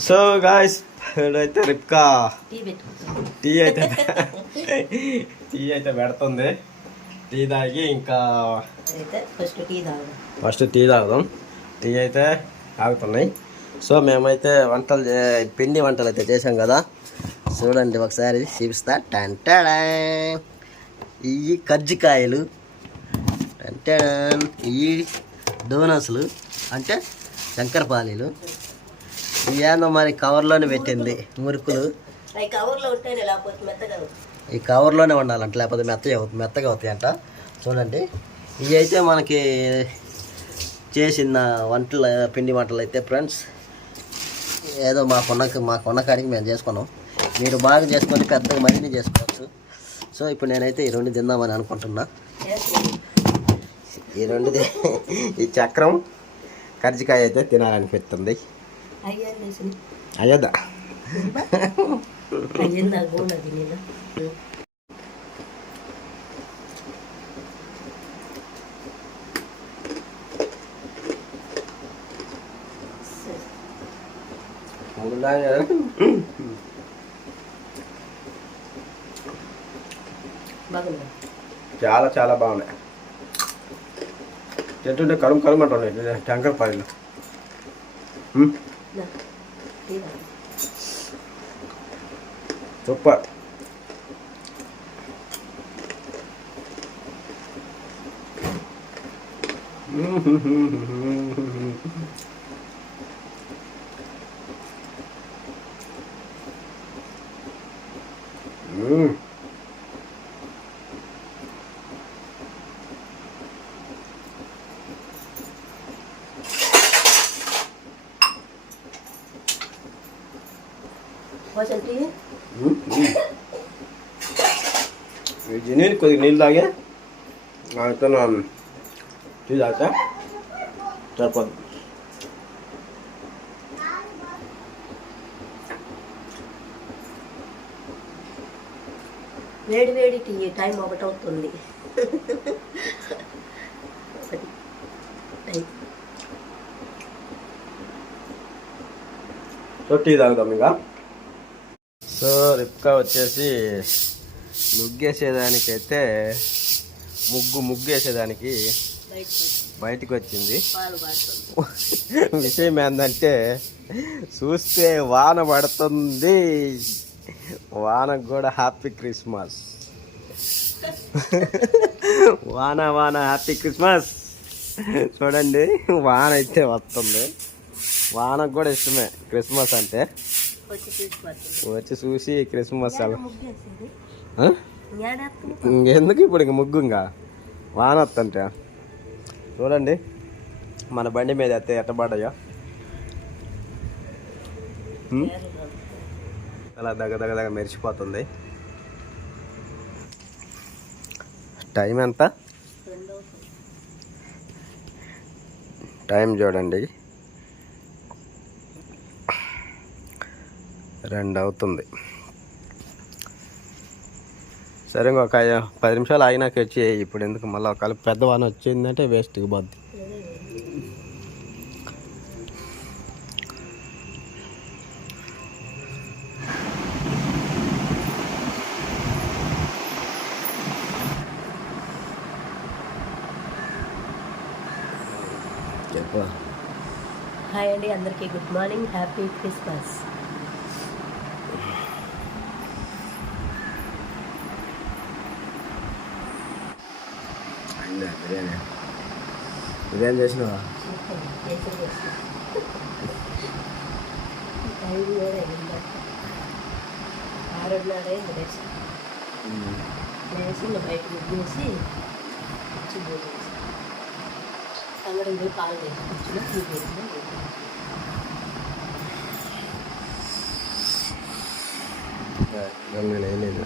So guys అయితే రిప్కా. Tea అయితే tea అయితే పెడుతుంది. టీ తాగి ఇంకా ఫస్ట్ టీ తాగడం ఫస్ట్ టీ తాగుదాం. టీ అయితే తాగుతున్నాయి. సో మేమైతే వంటలు చే- పిండి వంటలు అయితే చేసాం కదా. చూడండి ఒకసారి చూపిస్తా. టంటాడా ఇవి కజ్జికాయలు. టంటాడాన్ ఇవి డోనస్లు అంటే శంకరపాలీలు ఏందో మరి కవర్లోనే పెట్టింది మురుకులు. ఈ కవర్లోనే ఉండాలంట లేకపోతే మెత్తగా అవుతుంది మెత్తగా అవుతాయంట చూడండి. ఇవి అయితే మనకి చేసిన వంటలు పిండి వంటలు అయితే ఫ్రెండ్స్ ఏదో మాకున్న మాకున్న కాడికి మేము చేసుకున్నాం. మీరు బాగా చేసుకొని పెద్దగా మరిన్ని చేసుకోవచ్చు. సో ఇప్పుడు నేనైతే ఈ రెండు తిందామని అనుకుంటున్నా. ఈ రెండు ఈ చక్రం కర్జికాయ అయితే తినాలనిపిస్తుంది. అయ్యదా అయ్యింది కూడా తినేదా చాలా చాలా బాగున్నాయి. తింటుంటే కరుము అంటున్నాయి టంకర్ పాయలు నా, టీ తాగు. సూపర్ మ్మ్. పోసిన టీ ఇది నీళ్ళు కొద్దిగా నీళ్ళు తాగే. అతను టీ తాగుతా. సరిపోద్ది వేడి వేడి టీ టైం ఒకటి అవుతుంది. ఒకటి. టైం. సో టీ తాగుదాం ఇంకా. సో రిప్కా వచ్చేసి ముగ్గేసేదానికైతే ముగ్గు ముగ్గు వేసేదానికి బయట బయటికి వచ్చింది విషయం ఏంటంటే చూస్తే వాన పడుతుంది. వానకు కూడా హ్యాపీ క్రిస్మస్. వాన వాన హ్యాపీ క్రిస్మస్. చూడండి వాన అయితే వస్తుంది. వానకు కూడా ఇష్టమే క్రిస్మస్ అంటే. వచ్చి చూసి క్రిస్మస్ అలా. ఇంకెందుకు ఇప్పుడు ఇంక ముగ్గు ఇంకా? వాన వస్తుంటే. చూడండి మన బండి మీద అయితే ఎట్టబడ్డాయో హ్మ్? అలా దగ్గ దగ్గ దగ్గర మెరిచిపోతుంది. టైం ఎంత? టైం చూడండి. రెండు అవుతుంది. సరే ఇంకొక పది నిమిషాలు ఆగినాక వచ్చి ఇప్పుడు ఎందుకు మళ్ళీ ఒకవేళ పెద్ద వాన వచ్చిందంటే వేస్ట్కి పోద్ది. హాయ్ అండి అందరికీ గుడ్ మార్నింగ్ హ్యాపీ క్రిస్మస్ అయిందా బిర్యానీ. బిర్యానీ చేసినావా? లేచి ఇంకా బయట ముగ్గేసి అందరం పోయి పాలు తెచ్చుకొచ్చిన ముగ్గేసిన నేను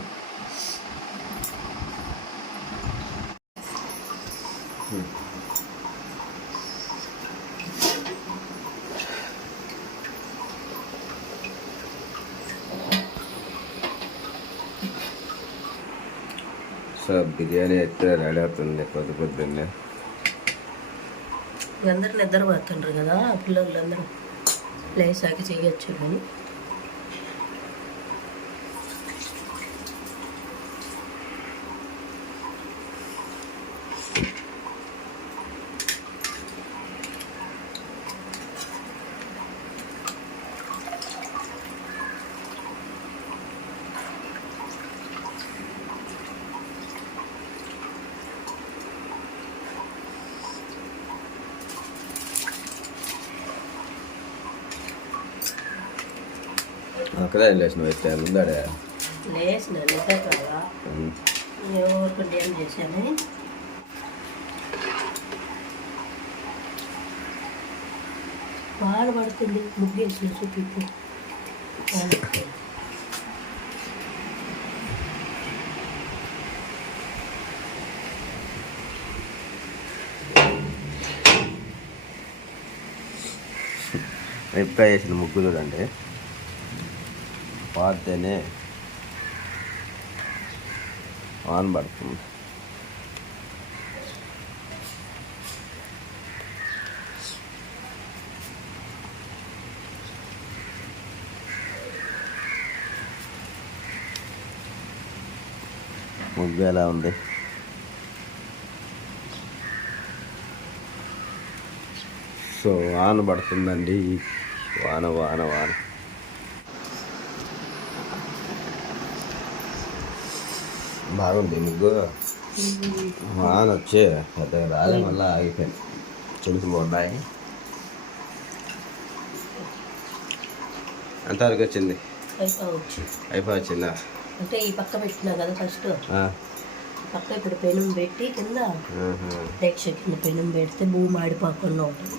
సో బిర్యానీ అయితే రెడీ అవుతుంది పొద్దు పొద్దున్నే అందరు నిద్ర పోతుండ్రు కదా పిల్లలందరూ ప్లేస్ ఆగి చేయొచ్చు. కానీ అక్కడే లేచిన అయితే కదా. ఎవరికి ఏం చేశాను. బాగా పడుతుంది ముగ్గేసి చూపిప్పు మిరపకాయ వేసిన ముగ్గు చూడండి. పాడితేనే ఆన్ పడుతుంది. ముగ్గు ఎలా ఉంది? సో వాన పడుతుందండి. వాన వాన వాన. బాగుంది ముగ్గు. వాన వచ్చే పెద్దగా రాలే మళ్ళీ ఆగిపోయింది చిలుకులు ఉన్నాయి ఎంతవరకు వచ్చింది? అయిపోవచ్చు అయిపోయి వచ్చిందా? అంటే ఈ పక్క పెట్టినా కదా ఫస్ట్. పక్క ఇప్పుడు పెనం పెట్టి కింద. డెక్ష కింద పెనం పెడితే భూమి ఆడిపోకుండా ఉంటుంది.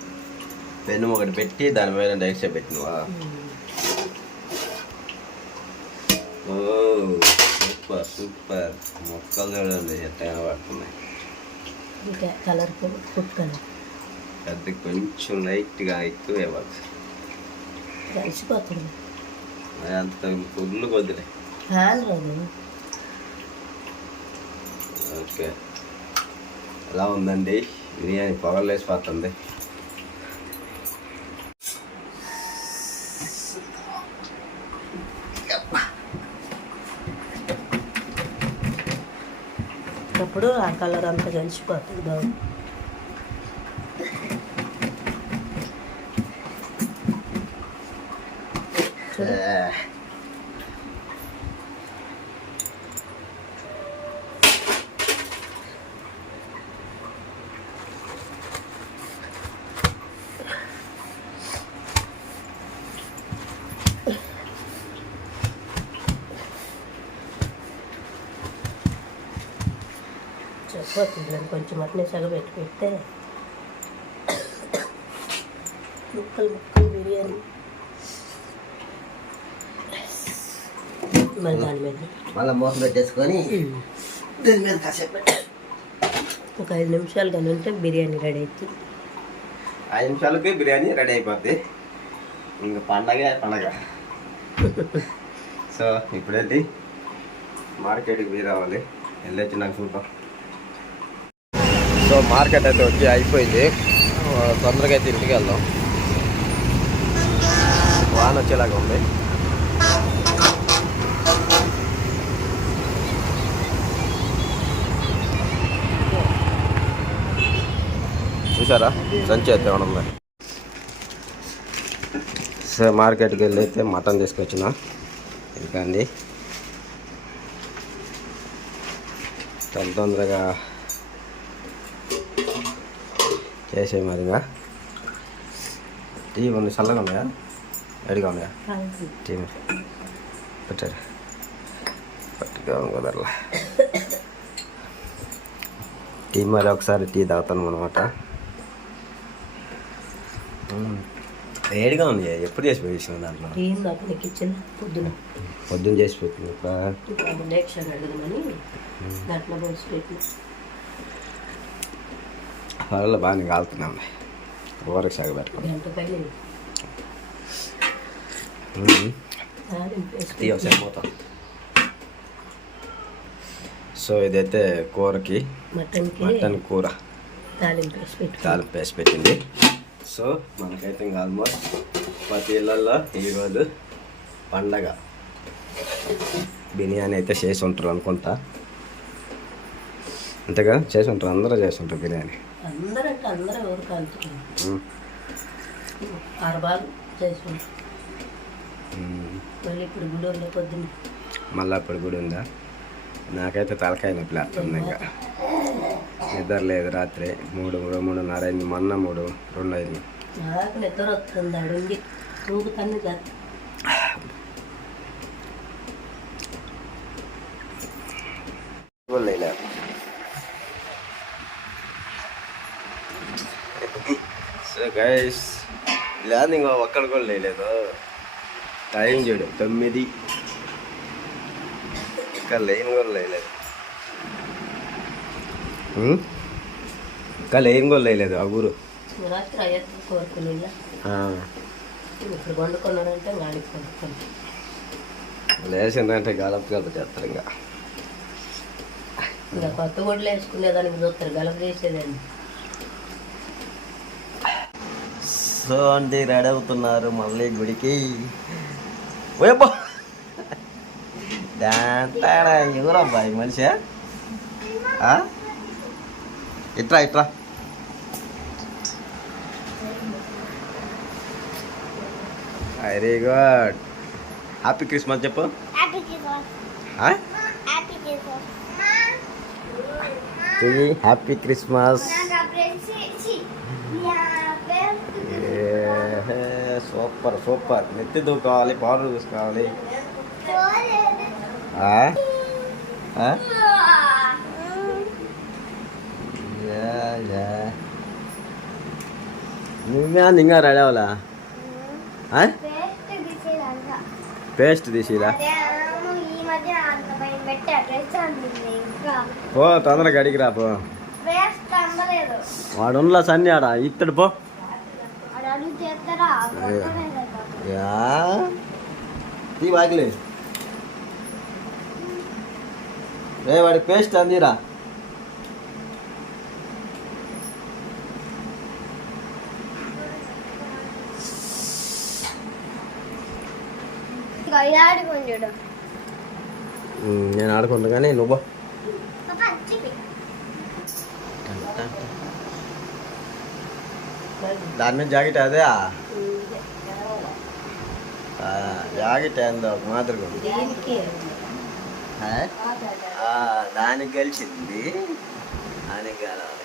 పెన్ను ఒకటి పెట్టి దాని మీద డైరెక్ట్ పెట్టినవా? ఓ. Super super. మొక్కలు చూడండి ఎట్లా పడుతున్నాయి. ఇంకా కలర్ కలర్. పెద్ద కొంచెం లైట్గా ఎక్కువ ఇవ్వచ్చు కలిసిపోతుంది. అది అంత ఫుల్ కొద్దిలే ఓకే. ఎలా ఉందండి? బిర్యానీ పొగలేసిపోతుంది అప్పుడు ఆ కలర్ అంతా కలిసిపోతుంది బాగు చూడు. అది కొంచెం అట్లే సగబెట్టి పెడితే ముక్కలు ముక్కలు బిర్యానీ. మరి దాని మీద. మళ్ళీ మూత పెట్టేసుకొని దీని మీద కాసేపు ఒక ఐదు నిమిషాలు కానీ ఉంటే బిర్యానీ రెడీ అవుతుంది ఐదు నిమిషాలకి బిర్యానీ రెడీ అయిపోద్ది. ఇంకా పండగ పండగ. సో ఇప్పుడేంటి? మార్కెట్కి పోయి రావాలి. వెళ్ళొచ్చి నాకు చూద్దాం సో మార్కెట్ అయితే వచ్చి అయిపోయింది. తొందరగా అయితే ఇంటికి వెళ్దాం. వాన వచ్చేలాగా ఉంది. చూసారా సంచి అయితే ఏమైనా ఉంది? సో మార్కెట్కి వెళ్ళి అయితే మటన్ తీసుకొచ్చిన. ఎందుకండి తొందర తొందరగా చేసే మరిగా టీ ఉంది చల్లగా ఉన్నాయా? వేడిగా ఉన్నాయా? టీ మరి. పెట్టారు. పట్టుగా కుదరలా టీ మరి ఒకసారి టీ తాగుతాను అనమాట వేడిగా ఉంది. ఎప్పుడు చేసి పెట్టేసిన దాంట్లో? పొద్దున. పొద్దున్న చేసి దాంట్లో వాళ్ళ బాగానే కాలుతున్నాం. ఊరకు సాగు పెట్టుకోండి గంట పైన తాలింపు వేసి టీ ఒకసారి పోతాం. సో ఇదైతే కూరకి మటన్ కూర. తాలింపు వేసి పెట్టింది. సో మనకైతే ఇంకా ఆల్మోస్ట్ ప్రతి ఇళ్ళల్లో ఈరోజు పండగ. బిర్యానీ అయితే చేసి ఉంటారు అనుకుంటా. అంతే కదా చేసి ఉంటారు. అందరూ చేసి ఉంటారు బిర్యానీ. అందరంటే అందరూ ఎవరు కలుపుతున్నారు ఉమ్. అరబాలు చేసుకుంటాం ఉమ్. మళ్ళీ ఇప్పుడు గుడిలో పొద్దున్న? మళ్ళీ అప్పుడు కూడా ఉందా? నాకైతే తలకాయ నొప్పి లేస్తుంది ఇంకా. నిద్ర లేదు రాత్రి. మూడు మూడున్నర అయింది. మొన్న మూడు రెండు అయింది. నాకు నిద్ర వస్తుంది అడుంగి. రూపు తన్ని చేస్తా సో గైస్ లేదు ఇంకా ఒక్కడు కూడా లేదు టైం చూడు తొమ్మిది. ఇంకా లేని కూడా లేదు? ఇంకా లేని కూడా లేదు ఆ ఊరు. లేచిందంటే గలప గలప చేస్తారు ఇంకా. ఇంకా కొత్త గుడ్లు వేసుకునేదానికి చూస్తారు గలప చేసేదాన్ని. సో అండి రెడీ అవుతున్నారు మళ్ళీ గుడికి. ఓయబ్బా. డాంటాడా ఎవరబ్బాయి మనిషి? ఆ? ఇట్రా ఇట్రా. వెరీ గుడ్ హ్యాపీ క్రిస్మస్ చెప్పు. హ్యాపీ క్రిస్మస్ సూపర్ సూపర్ నెత్తి దూకోవాలి చూసుకోవాలి ఆ? ఆ? Yeah, yeah. నువ్వే ఇంకా రెడీ అవ్వాలా ఆ? పేస్ట్ తీసిరా పో తొందరగా అడిగి రా పో వేస్ట్ అందలేదు వాడు ఉండలా సన్ని ఆడ ఇత్తడు పో అది అడుగు చేస్తారా యా తీ వాకిలే. రే వాడి పేస్ట్ అందిరా. నేను ఆడుకుంటా కానీ నువ్వు. దాని మీద జాకెట్ అదే జాకెట్ ఏందో ఒక మాదిరిగా ఉంది. దీనికి? ఆ, దానికి గెలిచింది దానికి గెలవాలి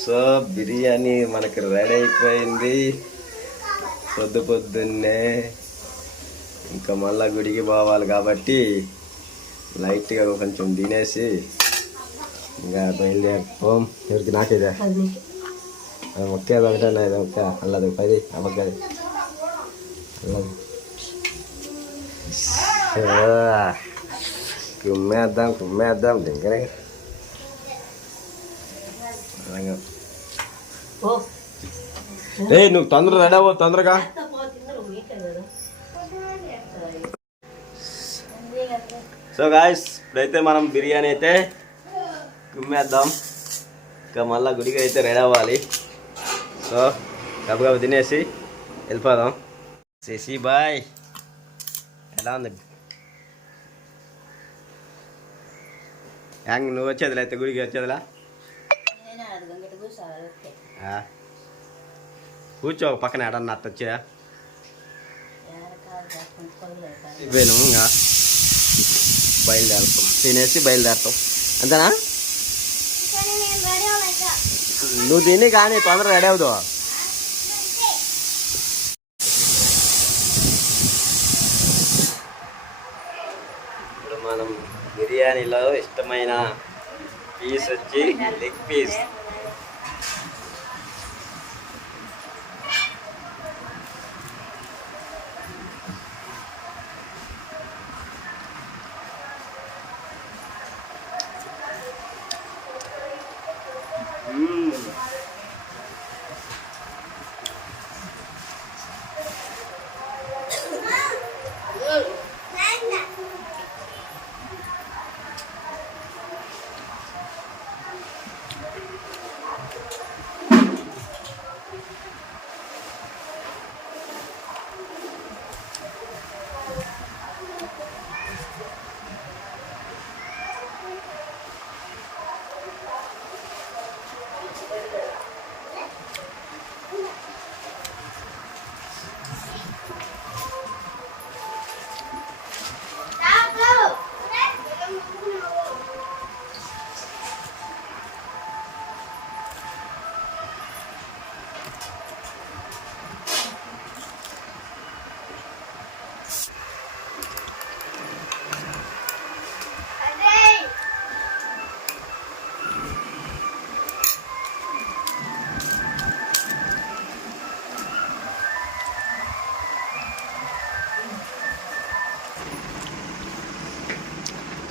సు, బిర్యానీ మనకి రెడీ అయిపోయింది. పొద్దు పొద్దున్నే ఇంకా మళ్ళా గుడికి పోవాలి కాబట్టి లైట్గా కొంచెం తినేసి ఇంకా బయలుదేరిపోం. ఎవరికి నాకేదే? ఒకే ఒకటే ఇది ఒకే అల్లది పది అమ్మకాది కుమ్మేద్దాం కుమ్మేద్దాం దింకనే ఓ ఏ నువ్వు తొందరగా రెడీ అవ్వ తొందరగా. ఎంత పోతుందో మీకే కదా సో గాయస్ ఇప్పుడైతే మనం బిర్యానీ అయితే కుమ్మేద్దాం. ఇంకా మళ్ళీ గుడికి అయితే రెడీ అవ్వాలి. సో గబగబ తినేసి వెళ్ళిపోదాం. శశి బాయ్. ఎలా ఉంది? యాంగ్ నువ్వు వచ్చేదిలే? అయితే గుడికి వచ్చేదిలా. కూర్చో పక్కన ఎడన్నా అట్ట వచ్చా ఇంకా. బయలుదేరుతాం. తినేసి బయలుదేరుతాం. అంతేనా? నువ్వు తిని కానీ తొందరగా రెడీ అవుతావు ఇప్పుడు మనం బిర్యానీలో ఇష్టమైన పీస్ వచ్చి లెగ్ పీస్.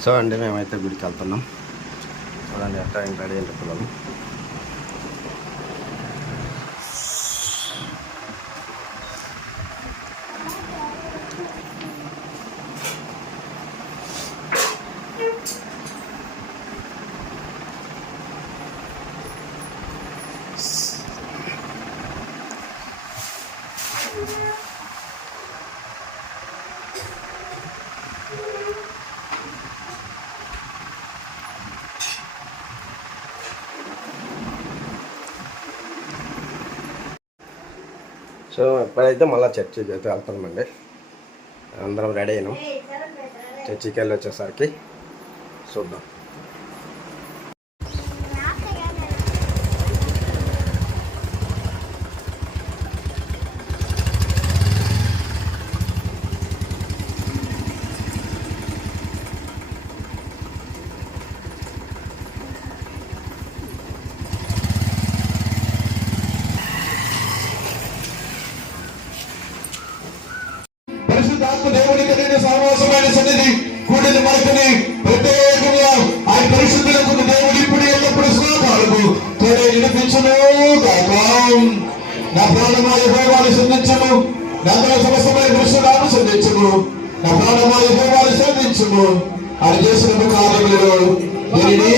సో అండి మేమైతే గుడికి వెళ్తున్నాం. చూడండి ఎట్లా ఇంకా రెడీ అయిన పిల్లలు సో ఇప్పుడైతే మళ్ళీ చర్చికి అయితే వెళ్తున్నామండి అందరం రెడీ అయినాం. చర్చికి వెళ్ళి వచ్చేసరికి చూద్దాం. నాకు సమస్తమైన దృశ్యనాను సంధించను నా ప్రాణమాయ భోగాలు సంధించను ఆయన చేసిన కార్యములలో దీనిని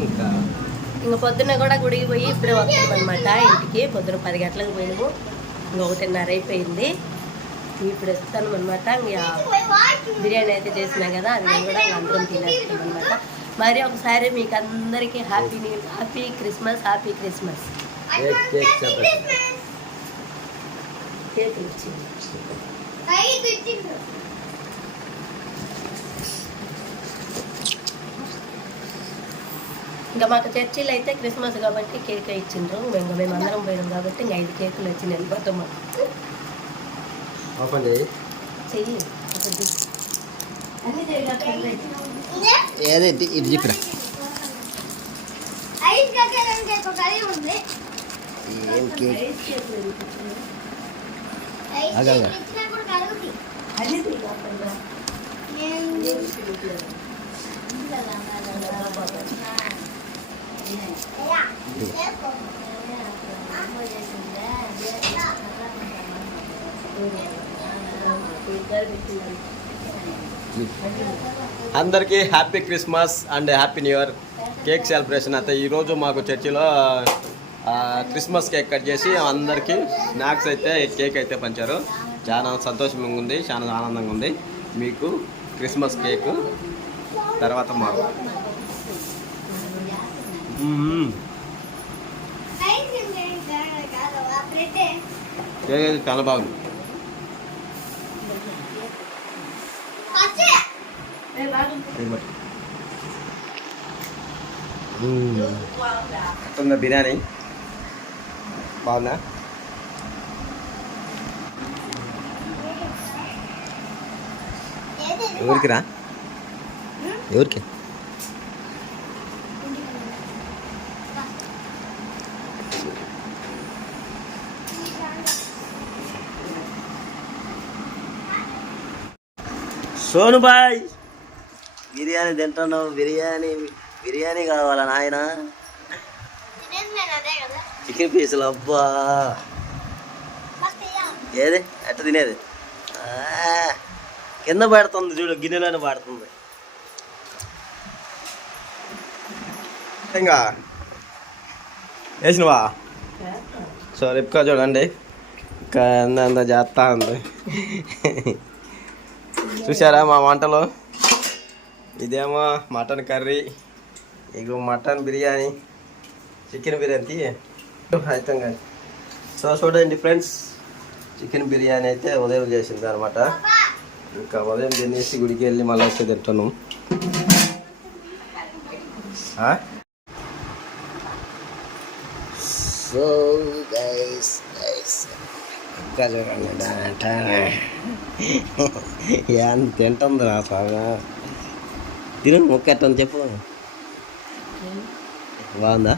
ఇంకా ఇంక పొద్దున్న కూడా గుడికి పోయి ఇప్పుడే వస్తాం అనమాట ఇంటికి పొద్దున పది గంటలకు పోయినాము. ఇంక ఒకటిన్నర అయిపోయింది. ఇప్పుడు వస్తాను అనమాట ఇంకా బిర్యానీ అయితే చేసినాం కదా అది కూడా అందరం తినేస్తాం అనమాట మరి ఒకసారి మీకు అందరికీ happy new happy Christmas happy Christmas cake cake ఇంకా మాకు చర్చిలో అయితే క్రిస్మస్ కాబట్టి కేక్ ఇచ్చిండ్రు. ఇంకా మేము అందరం పోయినాం కాబట్టి ఇంకా ఐదు కేకులు వచ్చింది వెళ్ళిపోతాం మాకు. ఓపెన్ చేయి. చెయ్యి. ఒకటి. అన్నీ చేయగలుగుతాయి. ఏది? ఇటు- ఇటు చెప్పిరా? ఐస్ కట్టేదంటే ఒక కర్రీ ఉంది. ఏం కేక్? ఐస్ కేకులు అందరికీ happy Christmas and happy new year cake celebration. అయితే ఈరోజు మాకు చర్చిలో క్రిస్మస్ కేక్ కట్ చేసి అందరికీ స్నాక్స్ అయితే కేక్ అయితే పంచారు. చాలా సంతోషంగా ఉంది చాలా ఆనందంగా ఉంది. మీకు క్రిస్మస్ కేక్ తర్వాత మాకు మ్మ్. ఐస్ క్రీమ్ తింటాను కాదు ఆ బ్రెడ్ కేక్ అయితే చాలా బాగుంది. ఎట్లుందా బిర్యానీ. బాగుందా? ఎవరికిరా రా? ఎవరికి? సోను బాయ్. బిర్యానీ తింటున్నావు బిర్యానీ బిర్యానీ కావాలా నాయన? తినేది నేను అదే కదా చికెన్ పీసులు అబ్బా. ఏది? ఎట్ట తినేది? ఆ, కింద పడుతుంది చూడు గిన్నెలోనే పడుతుంది. ఇంకా? వేసినవా? సో రిప్కా చూడండి ఇంకా ఎంత ఎంత చేస్తా ఉంది. చూసారా మా వంటలో? ఇదేమో మటన్ కర్రీ ఇగో మటన్ బిర్యానీ చికెన్ బిర్యానీ తీయ అయితే కానీ సో చూడండి ఫ్రెండ్స్ చికెన్ బిర్యానీ అయితే ఉదయం చేసింది అనమాట ఇంకా ఉదయం తినేసి గుడికి వెళ్ళి మళ్ళీ వచ్చి తింటున్నాం. ఆ? సో గైస్ గైస్ ఇంకా చూడండి డాంటానే. ఏం తింటుంది నా స్వామి తిను ముక్క ఎట్టని చెప్పు బాగుందా?